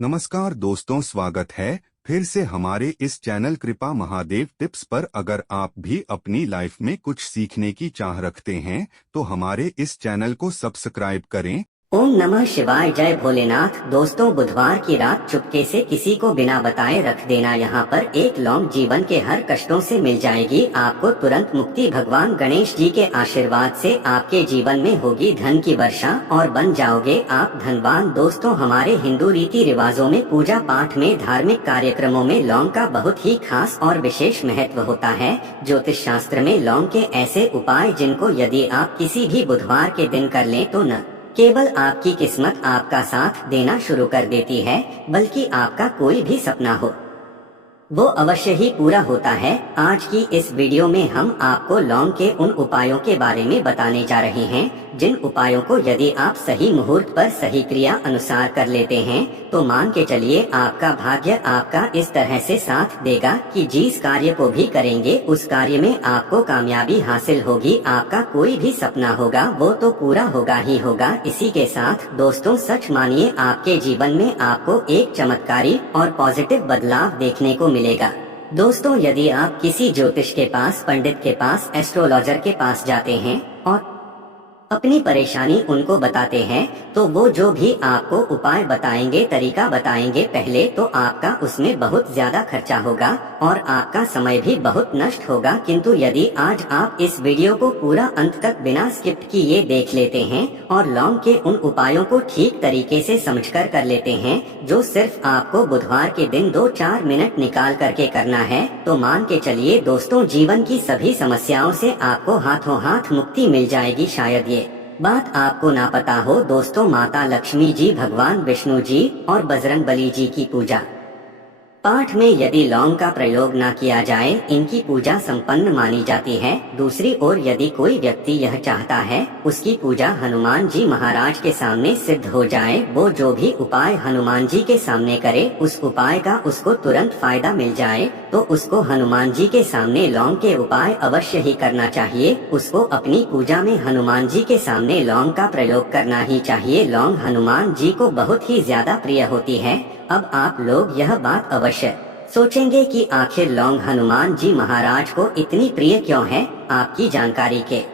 नमस्कार दोस्तों, स्वागत है फिर से हमारे इस चैनल कृपा महादेव टिप्स पर। अगर आप भी अपनी लाइफ में कुछ सीखने की चाह रखते हैं तो हमारे इस चैनल को सब्सक्राइब करें। ओम नमः शिवाय, जय भोलेनाथ। दोस्तों, बुधवार की रात चुपके से किसी को बिना बताए रख देना। यहाँ पर एक लौंग जीवन के हर कष्टों से मिल जाएगी, आपको तुरंत मुक्ति। भगवान गणेश जी के आशीर्वाद से आपके जीवन में होगी धन की वर्षा और बन जाओगे आप धनवान। दोस्तों, हमारे हिंदू रीति रिवाजों में, पूजा पाठ में, धार्मिक कार्यक्रमों में लौंग का बहुत ही खास और विशेष महत्व होता है। ज्योतिष शास्त्र में लौंग के ऐसे उपाय जिनको यदि आप किसी भी बुधवार के दिन कर लें तो न केवल आपकी किस्मत आपका साथ देना शुरू कर देती है, बल्कि आपका कोई भी सपना हो वो अवश्य ही पूरा होता है। आज की इस वीडियो में हम आपको लौंग के उन उपायों के बारे में बताने जा रहे हैं जिन उपायों को यदि आप सही मुहूर्त पर सही क्रिया अनुसार कर लेते हैं तो मान के चलिए आपका भाग्य आपका इस तरह से साथ देगा कि जिस कार्य को भी करेंगे उस कार्य में आपको कामयाबी हासिल होगी। आपका कोई भी सपना होगा वो तो पूरा होगा ही होगा। इसी के साथ दोस्तों, सच मानिए आपके जीवन में आपको एक चमत्कारी और पॉजिटिव बदलाव देखने को मिलेगा। दोस्तों, यदि आप किसी ज्योतिष के पास, पंडित के पास, एस्ट्रोलॉजर के पास जाते हैं और अपनी परेशानी उनको बताते हैं तो वो जो भी आपको उपाय बताएंगे, तरीका बताएंगे, पहले तो आपका उसमें बहुत ज्यादा खर्चा होगा और आपका समय भी बहुत नष्ट होगा। किंतु यदि आज आप इस वीडियो को पूरा अंत तक बिना स्किप किए देख लेते हैं और लौंग के उन उपायों को ठीक तरीके से समझकर कर लेते हैं जो सिर्फ आपको बुधवार के दिन 2-4 मिनट निकाल करके करना है, तो मान के चलिए दोस्तों, जीवन की सभी समस्याओं से आपको हाथों हाथ मुक्ति मिल जाएगी। शायद ये बात आपको ना पता हो दोस्तों, माता लक्ष्मी जी, भगवान विष्णु जी और बजरंगबली जी की पूजा पाठ में यदि लौंग का प्रयोग न किया जाए, इनकी पूजा संपन्न मानी जाती है। दूसरी ओर यदि कोई व्यक्ति यह चाहता है उसकी पूजा हनुमान जी महाराज के सामने सिद्ध हो जाए, वो जो भी उपाय हनुमान जी के सामने करे उस उपाय का उसको तुरंत फायदा मिल जाए, तो उसको हनुमान जी के सामने लौंग के उपाय अवश्य ही करना चाहिए। उसको अपनी पूजा में हनुमान जी के सामने लौंग का प्रयोग करना ही चाहिए। लौंग हनुमान जी को बहुत ही ज्यादा प्रिय होती है। अब आप लोग यह बात अवश्य सोचेंगे कि आखिर लौंग हनुमान जी महाराज को इतनी प्रिय क्यों है। आपकी जानकारी के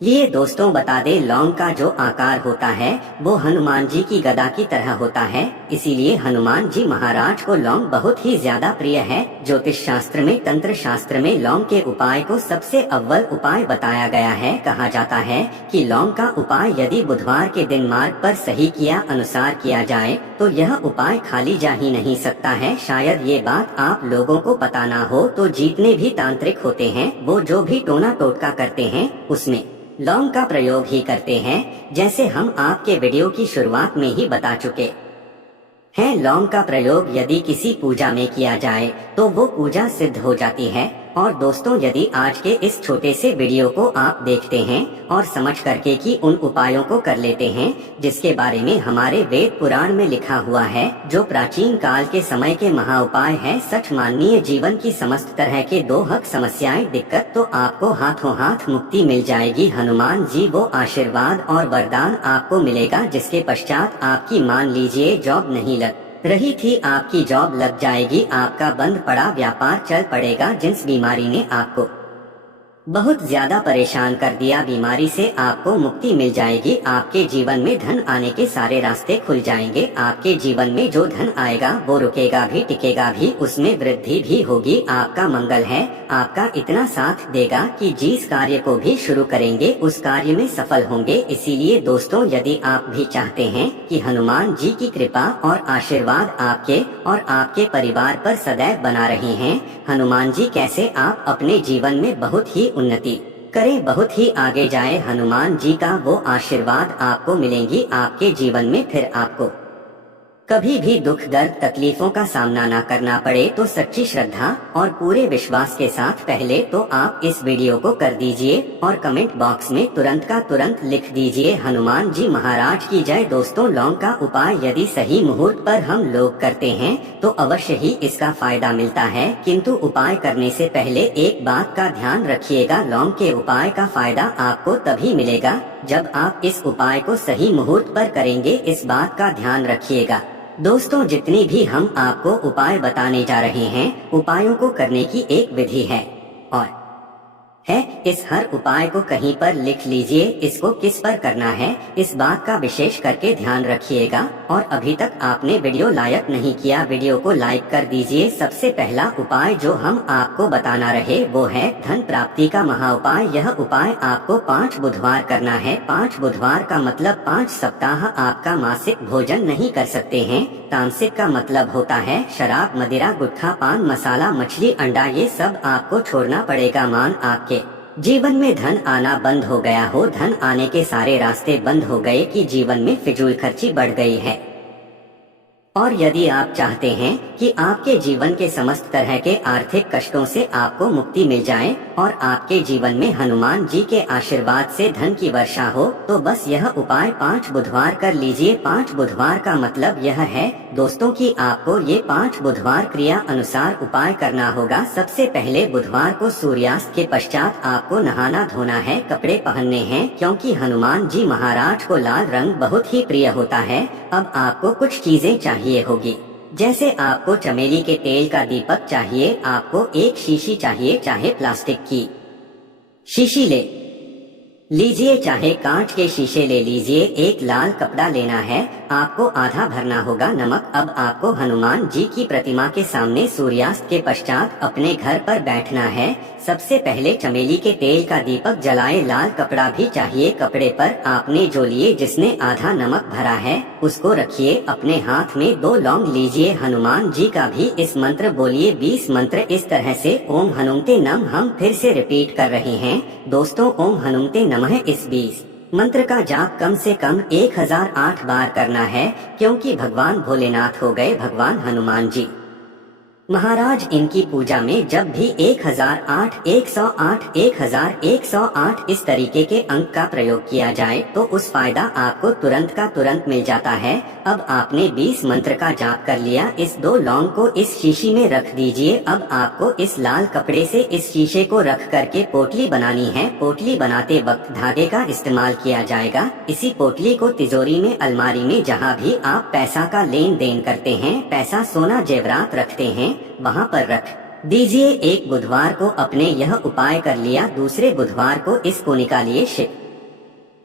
लिए दोस्तों बता दें, लौंग का जो आकार होता है वो हनुमान जी की गदा की तरह होता है, इसीलिए हनुमान जी महाराज को लौंग बहुत ही ज्यादा प्रिय है। ज्योतिष शास्त्र में, तंत्र शास्त्र में लौंग के उपाय को सबसे अव्वल उपाय बताया गया है। कहा जाता है कि लौंग का उपाय यदि बुधवार के दिन मार्ग पर सही किया अनुसार किया जाए तो यह उपाय खाली जा ही नहीं सकता है। शायद ये बात आप लोगों को पता ना हो, तो जितने भी तांत्रिक होते हैं वो जो भी टोना टोटका करते हैं उसमें लौंग का प्रयोग ही करते हैं, जैसे हम आपके वीडियो की शुरुआत में ही बता चुके हैं। लौंग का प्रयोग यदि किसी पूजा में किया जाए तो वो पूजा सिद्ध हो जाती है। और दोस्तों, यदि आज के इस छोटे से वीडियो को आप देखते हैं और समझ करके कि उन उपायों को कर लेते हैं जिसके बारे में हमारे वेद पुराण में लिखा हुआ है, जो प्राचीन काल के समय के महा उपाय है, सच माननीय जीवन की समस्त तरह के दोहक समस्याएं, दिक्कत, तो आपको हाथों हाथ मुक्ति मिल जाएगी। हनुमान जी वो आशीर्वाद और वरदान आपको मिलेगा जिसके पश्चात आपकी, मान लीजिए, जॉब नहीं लग रही थी, आपकी जॉब लग जाएगी, आपका बंद पड़ा व्यापार चल पड़ेगा। जिस बीमारी ने आपको बहुत ज्यादा परेशान कर दिया, बीमारी से आपको मुक्ति मिल जाएगी। आपके जीवन में धन आने के सारे रास्ते खुल जाएंगे। आपके जीवन में जो धन आएगा वो रुकेगा भी, टिकेगा भी, उसमें वृद्धि भी होगी। आपका मंगल है, आपका इतना साथ देगा कि जिस कार्य को भी शुरू करेंगे उस कार्य में सफल होंगे। इसीलिए दोस्तों, यदि आप भी चाहते हैं कि हनुमान जी की कृपा और आशीर्वाद आपके और आपके परिवार पर सदैव बना रहे हैं, हनुमान जी कैसे आप अपने जीवन में बहुत ही उन्नति करें, बहुत ही आगे जाए, हनुमान जी का वो आशीर्वाद आपको मिलेंगी आपके जीवन में, फिर आपको कभी भी दुख, दर्द, तकलीफों का सामना ना करना पड़े। तो सच्ची श्रद्धा और पूरे विश्वास के साथ पहले तो आप इस वीडियो को कर दीजिए और कमेंट बॉक्स में तुरंत का तुरंत लिख दीजिए, हनुमान जी महाराज की जय। दोस्तों, लौंग का उपाय यदि सही मुहूर्त पर हम लोग करते हैं तो अवश्य ही इसका फायदा मिलता है, किंतु उपाय करने से पहले एक बात का ध्यान रखिएगा, लौंग के उपाय का फायदा आपको तभी मिलेगा जब आप इस उपाय को सही मुहूर्त पर करेंगे। इस बात का ध्यान रखिएगा। दोस्तों जितनी भी हम आपको उपाय बताने जा रहे हैं, उपायों को करने की एक विधि है और इस हर उपाय को कहीं पर लिख लीजिए। इसको किस पर करना है इस बात का विशेष करके ध्यान रखिएगा। और अभी तक आपने वीडियो लाइक नहीं किया, वीडियो को लाइक कर दीजिए। सबसे पहला उपाय जो हम आपको बताना रहे वो है धन प्राप्ति का महा उपाय। यह उपाय आपको 5 बुधवार करना है। 5 बुधवार का मतलब 5 सप्ताह आपका मासिक भोजन नहीं कर सकते हैं। तामसिक का मतलब होता है शराब, मदिरा, गुटखा, पान मसाला, मछली, अंडा, ये सब आपको छोड़ना पड़ेगा। मान आपके जीवन में धन आना बंद हो गया हो, धन आने के सारे रास्ते बंद हो गए कि जीवन में फिजूल खर्ची बढ़ गई है, और यदि आप चाहते हैं कि आपके जीवन के समस्त तरह के आर्थिक कष्टों से आपको मुक्ति मिल जाए और आपके जीवन में हनुमान जी के आशीर्वाद से धन की वर्षा हो, तो बस यह उपाय 5 बुधवार कर लीजिए। 5 बुधवार का मतलब यह है दोस्तों कि आपको ये 5 बुधवार क्रिया अनुसार उपाय करना होगा। सबसे पहले बुधवार को सूर्यास्त के पश्चात आपको नहाना धोना है, कपड़े पहनने हैं, क्योंकि हनुमान जी महाराज को लाल रंग बहुत ही प्रिय होता है। अब आपको कुछ चीजें चाहिए होगी, जैसे आपको चमेली के तेल का दीपक चाहिए, आपको एक शीशी चाहिए, चाहे प्लास्टिक की शीशी ले लीजिए चाहे कांच के शीशे ले लीजिए। एक लाल कपड़ा लेना है, आपको आधा भरना होगा नमक। अब आपको हनुमान जी की प्रतिमा के सामने सूर्यास्त के पश्चात अपने घर पर बैठना है। सबसे पहले चमेली के तेल का दीपक जलाए, लाल कपड़ा भी चाहिए। कपड़े पर आपने जो लिए जिसने आधा नमक भरा है उसको रखिए। अपने हाथ में 2 लौंग लीजिए। हनुमान जी का भी इस मंत्र बोलिए, 20 मंत्र इस तरह से। ओम हनुमते नमः। हम फिर से रिपीट कर रहे हैं दोस्तों, ओम हनुमते नमः। इस 20 मंत्र का जाप कम से कम 1008 बार करना है, क्योंकि भगवान भोलेनाथ हो गए भगवान हनुमान जी महाराज। इनकी पूजा में जब भी 1008, 108, 1108 इस तरीके के अंक का प्रयोग किया जाए तो उस फायदा आपको तुरंत का तुरंत मिल जाता है। अब आपने 20 मंत्र का जाप कर लिया। इस 2 लौंग को इस शीशी में रख दीजिए। अब आपको इस लाल कपड़े से इस शीशे को रख करके पोटली बनानी है। पोटली बनाते वक्त धागे का इस्तेमाल किया जाएगा। इसी पोटली को तिजोरी में, अलमारी में, जहाँ भी आप पैसा का लेन देन करते हैं, पैसा, सोना, जेवरात रखते हैं, वहाँ पर रख दीजिए। एक बुधवार को अपने यह उपाय कर लिया, दूसरे बुधवार को इसको निकालिए।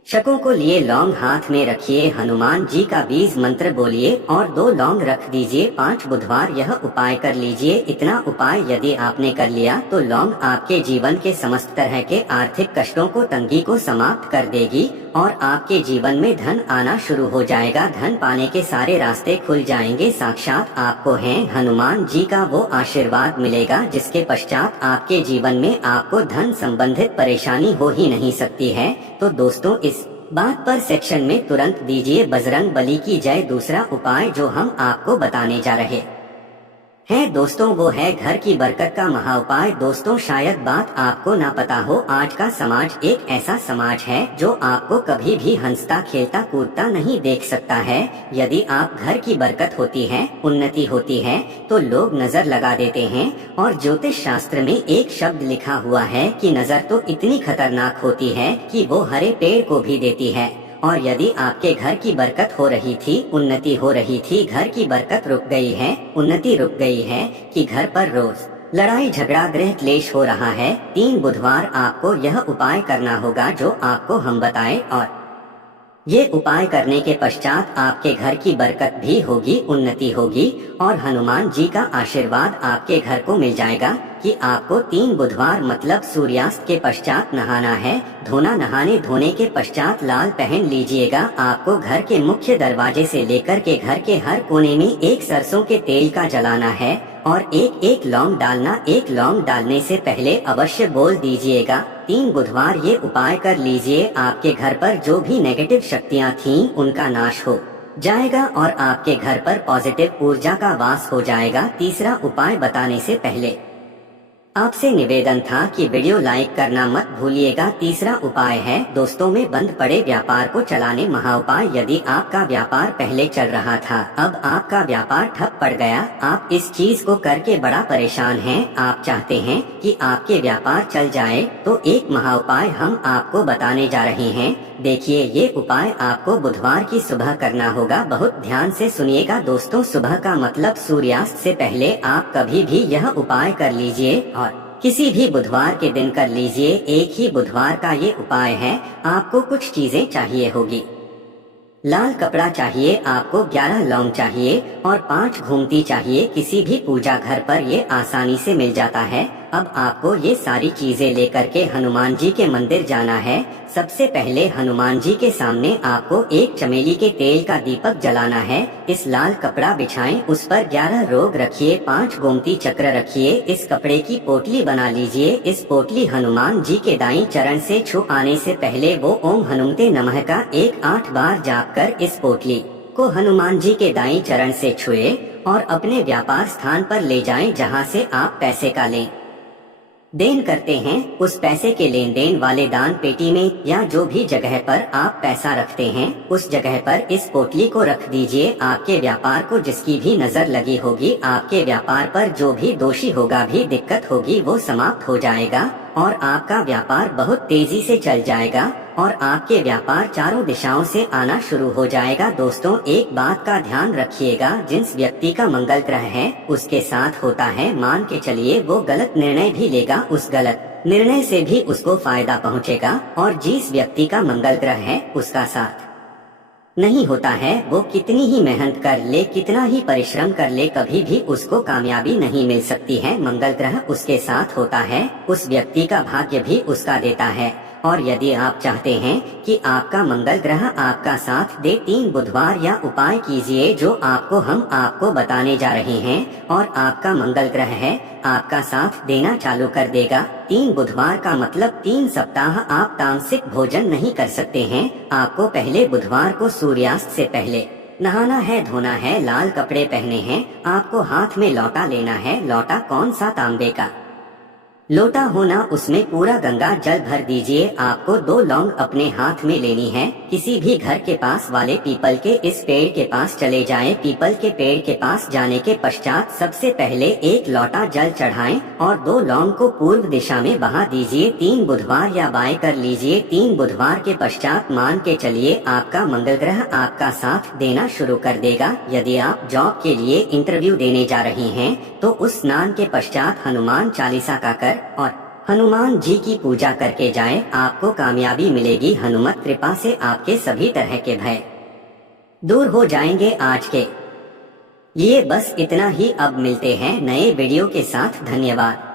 शकों को लिए लौंग हाथ में रखिए, हनुमान जी का 20 मंत्र बोलिए और 2 लौंग रख दीजिए। 5 बुधवार यह उपाय कर लीजिए। इतना उपाय यदि आपने कर लिया तो लौंग आपके जीवन के समस्त तरह के आर्थिक कष्टों को, तंगी को समाप्त कर देगी और आपके जीवन में धन आना शुरू हो जाएगा। धन पाने के सारे रास्ते खुल जाएंगे। साक्षात आपको है हनुमान जी का वो आशीर्वाद मिलेगा जिसके पश्चात आपके जीवन में आपको धन संबंधित परेशानी हो ही नहीं सकती है। तो दोस्तों इस बात पर सेक्शन में तुरंत दीजिए बजरंग बली की जय। दूसरा उपाय जो हम आपको बताने जा रहे हैं दोस्तों वो है घर की बरकत का महा उपाय। दोस्तों शायद बात आपको ना पता हो, आज का समाज एक ऐसा समाज है जो आपको कभी भी हंसता, खेलता, कूदता नहीं देख सकता है। यदि आप घर की बरकत होती है, उन्नति होती है, तो लोग नजर लगा देते हैं। और ज्योतिष शास्त्र में एक शब्द लिखा हुआ है कि नजर तो इतनी खतरनाक होती है कि वो हरे पेड़ को भी देती है। और यदि आपके घर की बरकत हो रही थी, उन्नति हो रही थी, घर की बरकत रुक गई है, उन्नति रुक गई है, कि घर पर रोज लड़ाई झगड़ा गृह क्लेश हो रहा है, 3 बुधवार आपको यह उपाय करना होगा जो आपको हम बताएं। और ये उपाय करने के पश्चात आपके घर की बरकत भी होगी, उन्नति होगी और हनुमान जी का आशीर्वाद आपके घर को मिल जाएगा। कि आपको 3 बुधवार मतलब सूर्यास्त के पश्चात नहाना है, धोना। नहाने धोने के पश्चात लाल पहन लीजिएगा। आपको घर के मुख्य दरवाजे से लेकर के घर के हर कोने में एक सरसों के तेल का जलाना है और एक लौंग डालना। एक लौंग डालने से पहले अवश्य बोल दीजिएगा 3 बुधवार ये उपाय कर लीजिए। आपके घर पर जो भी नेगेटिव शक्तियाँ थीं उनका नाश हो जाएगा और आपके घर पर पॉजिटिव ऊर्जा का वास हो जाएगा। तीसरा उपाय बताने से पहले आपसे निवेदन था कि वीडियो लाइक करना मत भूलिएगा। तीसरा उपाय है दोस्तों में बंद पड़े व्यापार को चलाने महाउपाय। यदि आपका व्यापार पहले चल रहा था, अब आपका व्यापार ठप पड़ गया, आप इस चीज को करके बड़ा परेशान हैं, आप चाहते हैं कि आपके व्यापार चल जाए, तो एक महाउपाय हम आपको बताने जा रहे हैं। देखिए, ये उपाय आपको बुधवार की सुबह करना होगा। बहुत ध्यान से सुनिएगा दोस्तों। सुबह का मतलब सूर्यास्त से पहले आप कभी भी यह उपाय कर लीजिए और किसी भी बुधवार के दिन कर लीजिए। एक ही बुधवार का ये उपाय है। आपको कुछ चीजें चाहिए होगी। लाल कपड़ा चाहिए आपको, 11 लौंग चाहिए और 5 घूमती चाहिए। किसी भी पूजा घर पर ये आसानी से मिल जाता है। अब आपको ये सारी चीजें लेकर के हनुमान जी के मंदिर जाना है। सबसे पहले हनुमान जी के सामने आपको एक चमेली के तेल का दीपक जलाना है। इस लाल कपड़ा बिछाएं, उस पर 11 रोग रखिए, 5 गोमती चक्र रखिए। इस कपड़े की पोटली बना लीजिए। इस पोटली हनुमान जी के दाईं चरण से छू आने से पहले वो ओम हनुमते नमः का 8 बार जाप कर इस पोटली को हनुमान जी के दाईं चरण से छुए और अपने व्यापार स्थान पर ले जाएं, जहां से आप पैसे का लें देन करते हैं। उस पैसे के लेन देन वाले दान पेटी में या जो भी जगह पर आप पैसा रखते हैं, उस जगह पर इस पोटली को रख दीजिए। आपके व्यापार को जिसकी भी नजर लगी होगी, आपके व्यापार पर जो भी दोषी होगा, भी दिक्कत होगी, वो समाप्त हो जाएगा और आपका व्यापार बहुत तेजी से चल जाएगा और आपके व्यापार चारों दिशाओं से आना शुरू हो जाएगा। दोस्तों, एक बात का ध्यान रखिएगा, जिस व्यक्ति का मंगल ग्रह है उसके साथ होता है, मान के चलिए वो गलत निर्णय भी लेगा, उस गलत निर्णय से भी उसको फायदा पहुंचेगा। और जिस व्यक्ति का मंगल ग्रह है उसका साथ नहीं होता है, वो कितनी ही मेहनत कर ले, कितना ही परिश्रम कर ले, कभी भी उसको कामयाबी नहीं मिल सकती है। मंगल ग्रह उसके साथ होता है, उस व्यक्ति का भाग्य भी उसका देता है। और यदि आप चाहते हैं कि आपका मंगल ग्रह आपका साथ दे, 3 बुधवार या उपाय कीजिए जो हम आपको बताने जा रहे हैं और आपका मंगल ग्रह है, आपका साथ देना चालू कर देगा। 3 बुधवार का मतलब 3 सप्ताह आप तामसिक भोजन नहीं कर सकते हैं। आपको पहले बुधवार को सूर्यास्त से पहले नहाना है, धोना है, लाल कपड़े पहने हैं, आपको हाथ में लोटा लेना है। लोटा कौन सा? तांबे का लोटा होना, उसमें पूरा गंगा जल भर दीजिए। आपको 2 लौंग अपने हाथ में लेनी है। किसी भी घर के पास वाले पीपल के इस पेड़ के पास चले जाएं। पीपल के पेड़ के पास जाने के पश्चात सबसे पहले 1 लोटा जल चढ़ाएं और 2 लौंग को पूर्व दिशा में बहा दीजिए। 3 बुधवार या बाय कर लीजिए। 3 बुधवार के पश्चात मान के चलिए आपका मंगल ग्रह आपका साथ देना शुरू कर देगा। यदि आप जॉब के लिए इंटरव्यू देने जा रहे हैं तो उस स्नान के पश्चात हनुमान चालीसा का कर और हनुमान जी की पूजा करके जाएं। आपको कामयाबी मिलेगी। हनुमत कृपा से आपके सभी तरह के भय दूर हो जाएंगे। आज के लिए बस इतना ही। अब मिलते हैं नए वीडियो के साथ। धन्यवाद।